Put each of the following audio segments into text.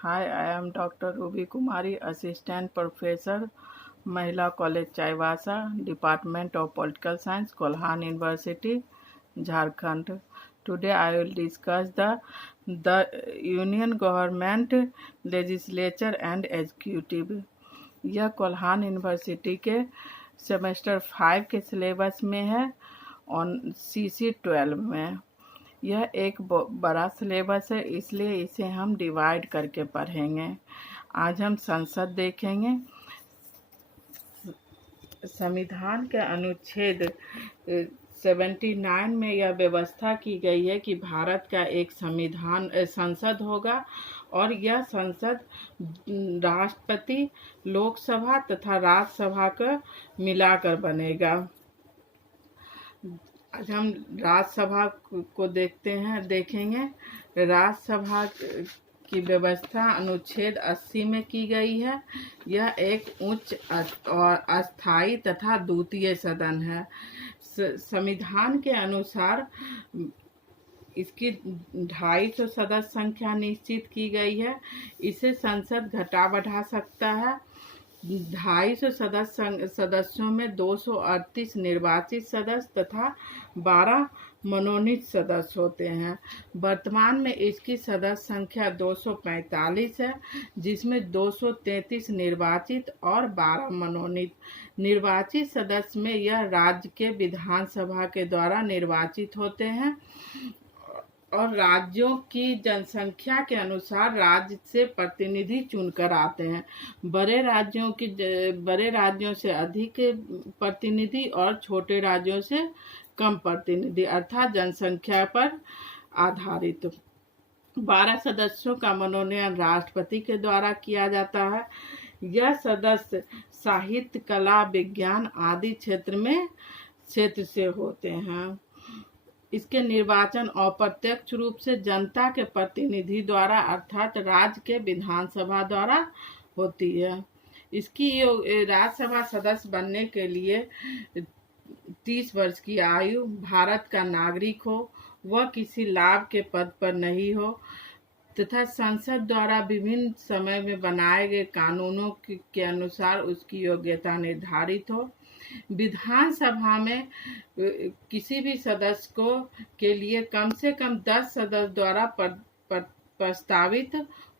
Hi, I am Dr. Ruby Kumari, Assistant Professor, Mahila College Chaivasa, Department of Political Science, Kolhan University, Jharkhand. Today I will discuss the Union Government, Legislature and Executive. यह Kolhan university के semester 5 के syllabus में है और CC 12 में। यह एक बड़ा सिलेबस है, इसलिए इसे हम डिवाइड करके पढ़ेंगे। आज हम संसद देखेंगे। संविधान के अनुच्छेद 79 में यह व्यवस्था की गई है कि भारत का एक संसद होगा और यह संसद राष्ट्रपति, लोकसभा तथा राज्यसभा का मिलाकर बनेगा। आज हम राज्यसभा को देखेंगे। राज्यसभा की व्यवस्था अनुच्छेद 80 में की गई है। यह एक उच्च और अस्थायी तथा द्वितीय सदन है। संविधान के अनुसार इसकी 250 सदस्य संख्या निश्चित की गई है। इसे संसद घटा बढ़ा सकता है। 250 सदस्यों में 238 निर्वाचित सदस्य तथा 12 मनोनीत सदस्य होते हैं। वर्तमान में इसकी सदस्य संख्या 245 है, जिसमें 233 निर्वाचित और 12 मनोनीत। निर्वाचित सदस्य में यह राज्य के विधानसभा के द्वारा निर्वाचित होते हैं और राज्यों की जनसंख्या के अनुसार राज्य से प्रतिनिधि चुनकर आते हैं। बड़े राज्यों से अधिक प्रतिनिधि और छोटे राज्यों से कम प्रतिनिधि, अर्थात जनसंख्या पर आधारित। 12 सदस्यों का मनोनयन राष्ट्रपति के द्वारा किया जाता है। यह सदस्य साहित्य, कला, विज्ञान आदि क्षेत्र से होते हैं। इसके निर्वाचन अप्रत्यक्ष रूप से जनता के प्रतिनिधि द्वारा अर्थात राज्य के विधानसभा द्वारा होती है। इसकी राज्यसभा सदस्य बनने के लिए 30 वर्ष की आयु, भारत का नागरिक हो, वह किसी लाभ के पद पर नहीं हो तथा संसद द्वारा विभिन्न समय में बनाए गए कानूनों के अनुसार उसकी योग्यता निर्धारित हो। विधानसभा में किसी भी सदस्य के लिए कम से कम 10 सदस्य द्वारा प्रस्तावित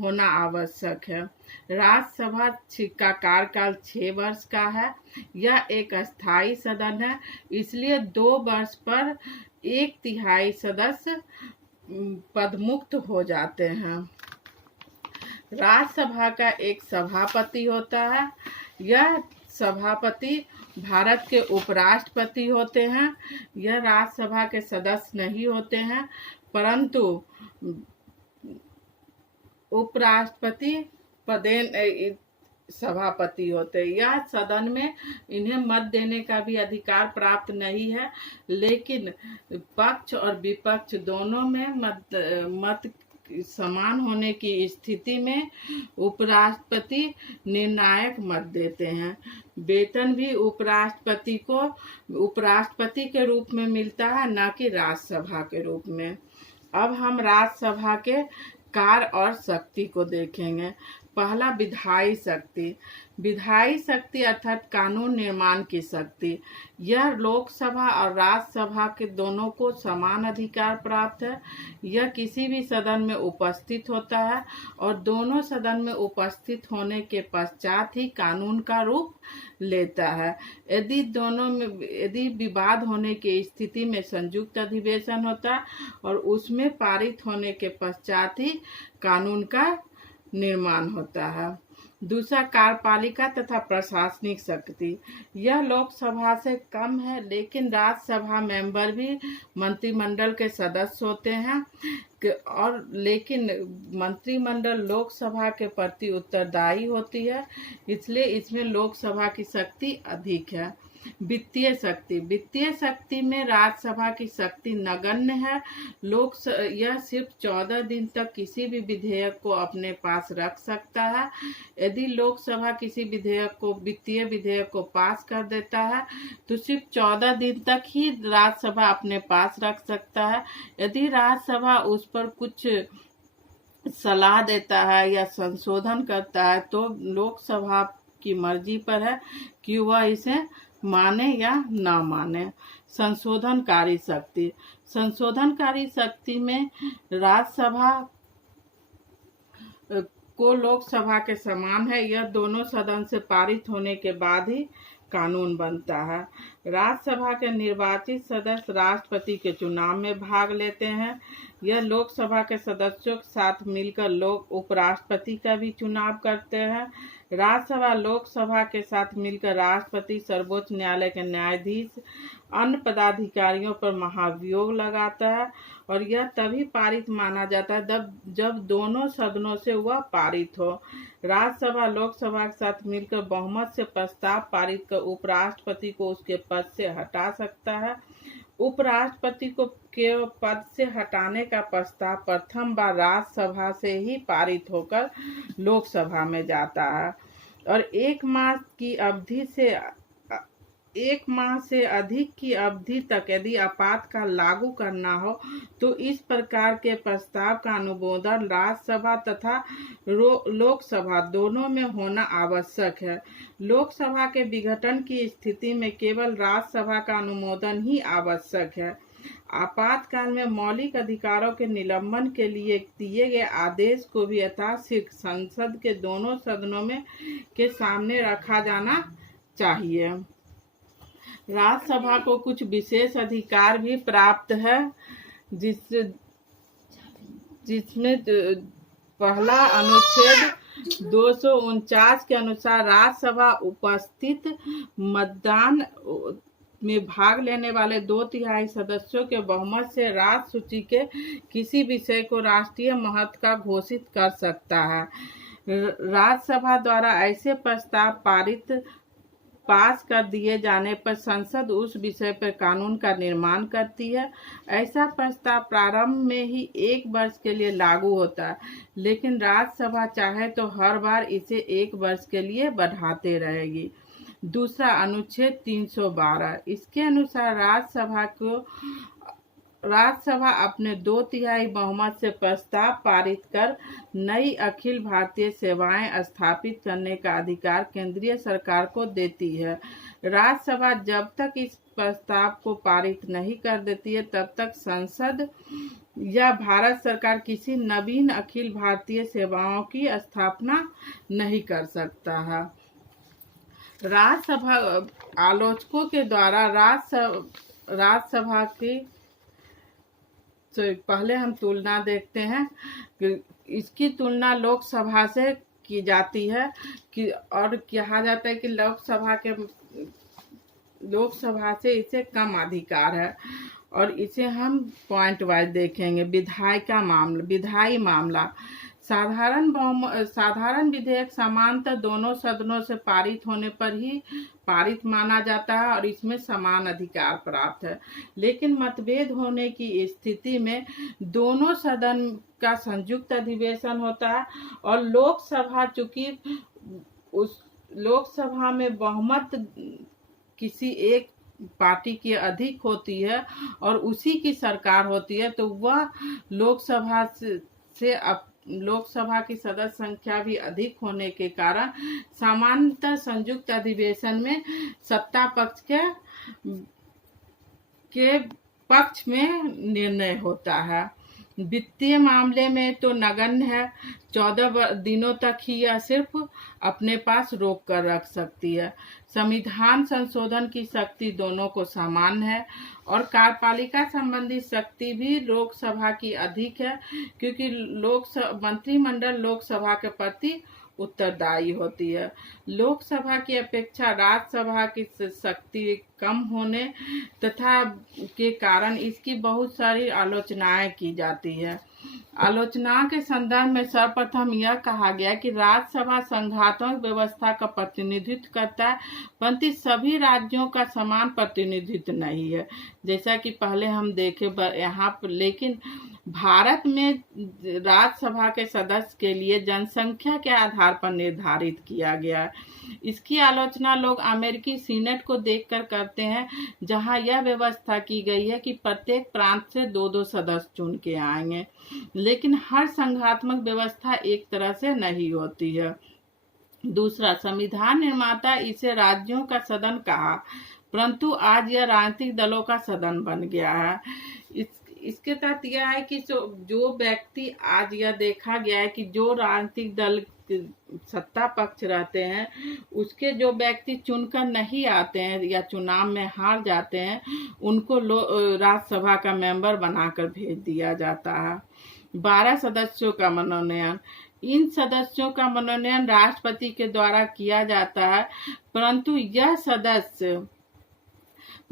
होना आवश्यक है। राज्यसभा का कार्यकाल 6 वर्ष का है। यह एक अस्थायी सदन है, इसलिए 2 वर्ष पर 1/3 सदस्य पदमुक्त हो जाते हैं। राज्यसभा का एक सभापति होता है। यह सभापति भारत के उपराष्ट्रपति होते हैं। यह राज्यसभा के सदस्य नहीं होते हैं, परंतु उपराष्ट्रपति पदेन सभापति होते हैं। यह सदन में इन्हें मत देने का भी अधिकार प्राप्त नहीं है, लेकिन पक्ष और विपक्ष दोनों में मत समान होने की स्थिति में उपराष्ट्रपति निर्णायक मत देते हैं। वेतन भी उपराष्ट्रपति के रूप में मिलता है, न कि राज्यसभा के रूप में। अब हम राज्यसभा के कार्य और शक्ति को देखेंगे। पहला, विधायी शक्ति। विधायी शक्ति अर्थात कानून निर्माण की शक्ति। यह लोकसभा और राज्यसभा के दोनों को समान अधिकार प्राप्त है। यह किसी भी सदन में उपस्थित होता है और दोनों सदन में उपस्थित होने के पश्चात ही कानून का रूप लेता है। यदि विवाद होने की स्थिति में संयुक्त अधिवेशन होता है और उसमें पारित होने के पश्चात ही कानून का निर्माण होता है। दूसरा, कार्यपालिका तथा प्रशासनिक शक्ति। यह लोकसभा से कम है, लेकिन राज्यसभा मेंबर भी मंत्रिमंडल के सदस्य होते हैं और लेकिन मंत्रिमंडल लोकसभा के प्रति उत्तरदायी होती है, इसलिए इसमें लोकसभा की शक्ति अधिक है। वित्तीय शक्ति में राज्यसभा की शक्ति नगण्य है। यह सिर्फ 14 दिन तक किसी भी विधेयक को अपने पास रख सकता है। यदि लोकसभा किसी वित्तीय विधेयक को पास कर देता है तो सिर्फ 14 दिन तक ही राज्यसभा अपने पास रख सकता है। यदि राज्यसभा उस पर कुछ सलाह देता है या संशोधन करता है तो लोकसभा की मर्जी पर है कि वह इसे माने या ना माने। संशोधनकारी शक्ति में राज्यसभा को लोकसभा के समान है। यह दोनों सदन से पारित होने के बाद ही कानून बनता है। राज्यसभा के निर्वाचित सदस्य राष्ट्रपति के चुनाव में भाग लेते हैं। यह लोकसभा के सदस्यों के साथ मिलकर लोग उपराष्ट्रपति का भी चुनाव करते हैं। राज्यसभा लोकसभा के साथ मिलकर राष्ट्रपति, सर्वोच्च न्यायालय के न्यायाधीश, अन्य पदाधिकारियों पर महाभियोग लगाता है और यह तभी पारित माना जाता है जब दोनों सदनों से वह पारित हो। राज्यसभा लोकसभा के साथ मिलकर बहुमत से प्रस्ताव पारित कर उपराष्ट्रपति को उसके पद से हटा सकता है। उपराष्ट्रपति को के पद से हटाने का प्रस्ताव प्रथम बार राज्यसभा से ही पारित होकर लोकसभा में जाता है और 1 माह से अधिक की अवधि तक यदि आपातकाल लागू करना हो तो इस प्रकार के प्रस्ताव का अनुमोदन राज्यसभा तथा लोकसभा दोनों में होना आवश्यक है। लोकसभा के विघटन की स्थिति में केवल राज्यसभा का अनुमोदन ही आवश्यक है। आपातकाल में मौलिक अधिकारों के निलंबन के लिए दिए गए आदेश को भी यथाशीघ्र संसद के दोनों सदनों में के सामने रखा जाना चाहिए। राज्यसभा को कुछ विशेष अधिकार भी प्राप्त है जिसमें पहला अनुच्छेद 249 के अनुसार राज्यसभा उपस्थित मतदान में भाग लेने वाले 2/3 सदस्यों के बहुमत से राज्य सूची के किसी विषय को राष्ट्रीय महत्व का घोषित कर सकता है। राज्यसभा द्वारा ऐसे प्रस्ताव पास कर दिए जाने पर संसद उस विषय पर कानून का निर्माण करती है। ऐसा प्रस्ताव प्रारंभ में ही 1 वर्ष के लिए लागू होता है, लेकिन राज्यसभा चाहे तो हर बार इसे 1 वर्ष के लिए बढ़ाते रहेगी। दूसरा अनुच्छेद 312, इसके अनुसार राज्यसभा अपने 2/3 बहुमत से प्रस्ताव पारित कर नई अखिल भारतीय सेवाएं स्थापित करने का अधिकार केंद्रीय सरकार को देती है। राज्यसभा जब तक इस प्रस्ताव को पारित नहीं कर देती है तब तक संसद या भारत सरकार किसी नवीन अखिल भारतीय सेवाओं की स्थापना नहीं कर सकता है। राज्यसभा आलोचकों के द्वारा राज्यसभा की तो पहले हम तुलना देखते हैं कि इसकी तुलना लोकसभा से की जाती है कि और कहा जाता है कि लोकसभा से इसे कम अधिकार है और इसे हम पॉइंट वाइज देखेंगे। विधायी मामला साधारण विधेयक समानतः दोनों सदनों से पारित होने पर ही पारित माना जाता है और इसमें समान अधिकार प्राप्त है, लेकिन मतभेद होने की स्थिति में दोनों सदन का संयुक्त अधिवेशन होता है और लोकसभा में बहुमत किसी एक पार्टी की अधिक होती है और उसी की सरकार होती है, तो वह लोकसभा की सदस्य संख्या भी अधिक होने के कारण सामान्यतः संयुक्त अधिवेशन में सत्ता पक्ष के पक्ष में निर्णय होता है। वित्तीय मामले में तो नगण्य है। 14 दिनों तक ही यह सिर्फ अपने पास रोक कर रख सकती है। संविधान संशोधन की शक्ति दोनों को समान है और कार्यपालिका संबंधी शक्ति भी लोकसभा की अधिक है, क्योंकि मंत्रिमंडल लोकसभा के प्रति उत्तरदायी होती है। लोकसभा की अपेक्षा राज्यसभा की शक्ति कम होने तथा के कारण इसकी बहुत सारी आलोचनाएं की जाती है। आलोचना के संदर्भ में सर्वप्रथम यह कहा गया कि राज्यसभा संघात्मक व्यवस्था का प्रतिनिधित्व करता है, परंतु सभी राज्यों का समान प्रतिनिधित्व नहीं है। जैसा कि पहले हम देखे यहाँ पर, लेकिन भारत में राज्यसभा के सदस्य के लिए जनसंख्या के आधार पर निर्धारित किया गया है। इसकी आलोचना लोग अमेरिकी सीनेट को देखकर करते हैं, जहां यह व्यवस्था की गई है कि प्रत्येक प्रांत से 2-2 सदस्य चुन के आएंगे। लेकिन हर संघात्मक व्यवस्था एक तरह से नहीं होती है। दूसरा, संविधान निर्माता इसे राज्यों का सदन कहा, परंतु आज यह राजनीतिक दलों का सदन बन गया है। इसके तहत यह है कि जो व्यक्ति, आज यह देखा गया है कि जो राजनीतिक दल सत्ता पक्ष रहते हैं, उसके जो व्यक्ति चुनकर नहीं आते हैं या चुनाव में हार जाते हैं, उनको राज्यसभा का मेंबर बनाकर भेज दिया जाता है। 12 सदस्यों का मनोनयन। इन सदस्यों का मनोनयन राष्ट्रपति के द्वारा किया जाता है, परंतु यह सदस्य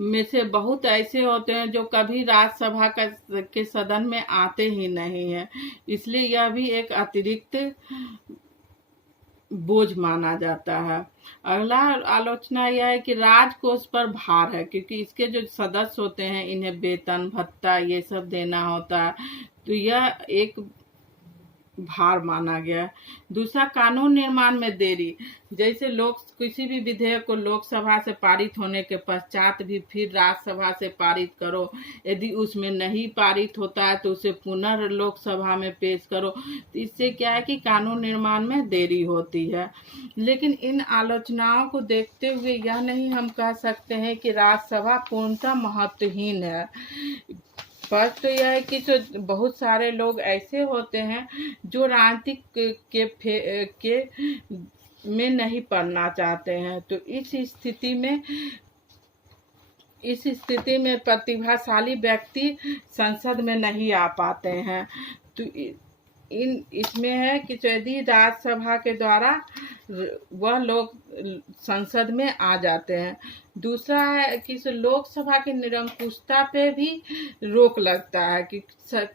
में से बहुत ऐसे होते हैं जो कभी राज्यसभा के सदन में आते ही नहीं है, इसलिए यह भी एक अतिरिक्त बोझ माना जाता है। अगला आलोचना यह है कि राजकोष पर भार है, क्योंकि इसके जो सदस्य होते हैं इन्हें वेतन भत्ता ये सब देना होता है, तो यह एक भार माना गया। दूसरा, कानून निर्माण में देरी। जैसे किसी भी विधेयक को लोकसभा से पारित होने के पश्चात भी फिर राज्यसभा से पारित करो, यदि उसमें नहीं पारित होता है तो उसे पुनः लोकसभा में पेश करो, तो इससे क्या है कि कानून निर्माण में देरी होती है। लेकिन इन आलोचनाओं को देखते हुए यह नहीं हम कह सकते हैं कि राज्यसभा पूर्णतः महत्वहीन है। फर्स्ट तो यह है कि जो बहुत सारे लोग ऐसे होते हैं जो राजनीतिक के में नहीं पढ़ना चाहते हैं, तो इस स्थिति में प्रतिभाशाली व्यक्ति संसद में नहीं आ पाते हैं। तो इसमें है कि यदि राज्यसभा के द्वारा वह लोग संसद में आ जाते हैं। दूसरा है कि लोकसभा की निरंकुशता पे भी रोक लगता है कि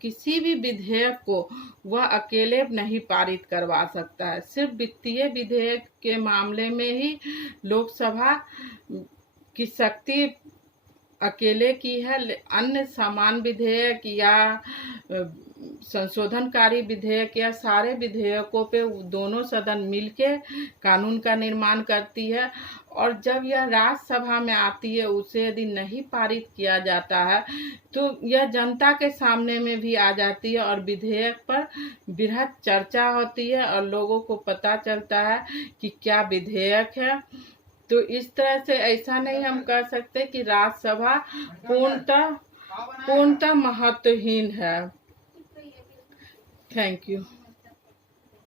किसी भी विधेयक को वह अकेले नहीं पारित करवा सकता है। सिर्फ वित्तीय विधेयक के मामले में ही लोकसभा की शक्ति अकेले की है। अन्य समान विधेयक या संशोधनकारी विधेयक या सारे विधेयकों पे दोनों सदन मिलके कानून का निर्माण करती है, और जब यह राज्यसभा में आती है उसे यदि नहीं पारित किया जाता है तो यह जनता के सामने में भी आ जाती है और विधेयक पर बृहद चर्चा होती है और लोगों को पता चलता है कि क्या विधेयक है। तो इस तरह से ऐसा नहीं हम कह सकते कि राज्यसभा पूर्णतः महत्वहीन है। Thank you.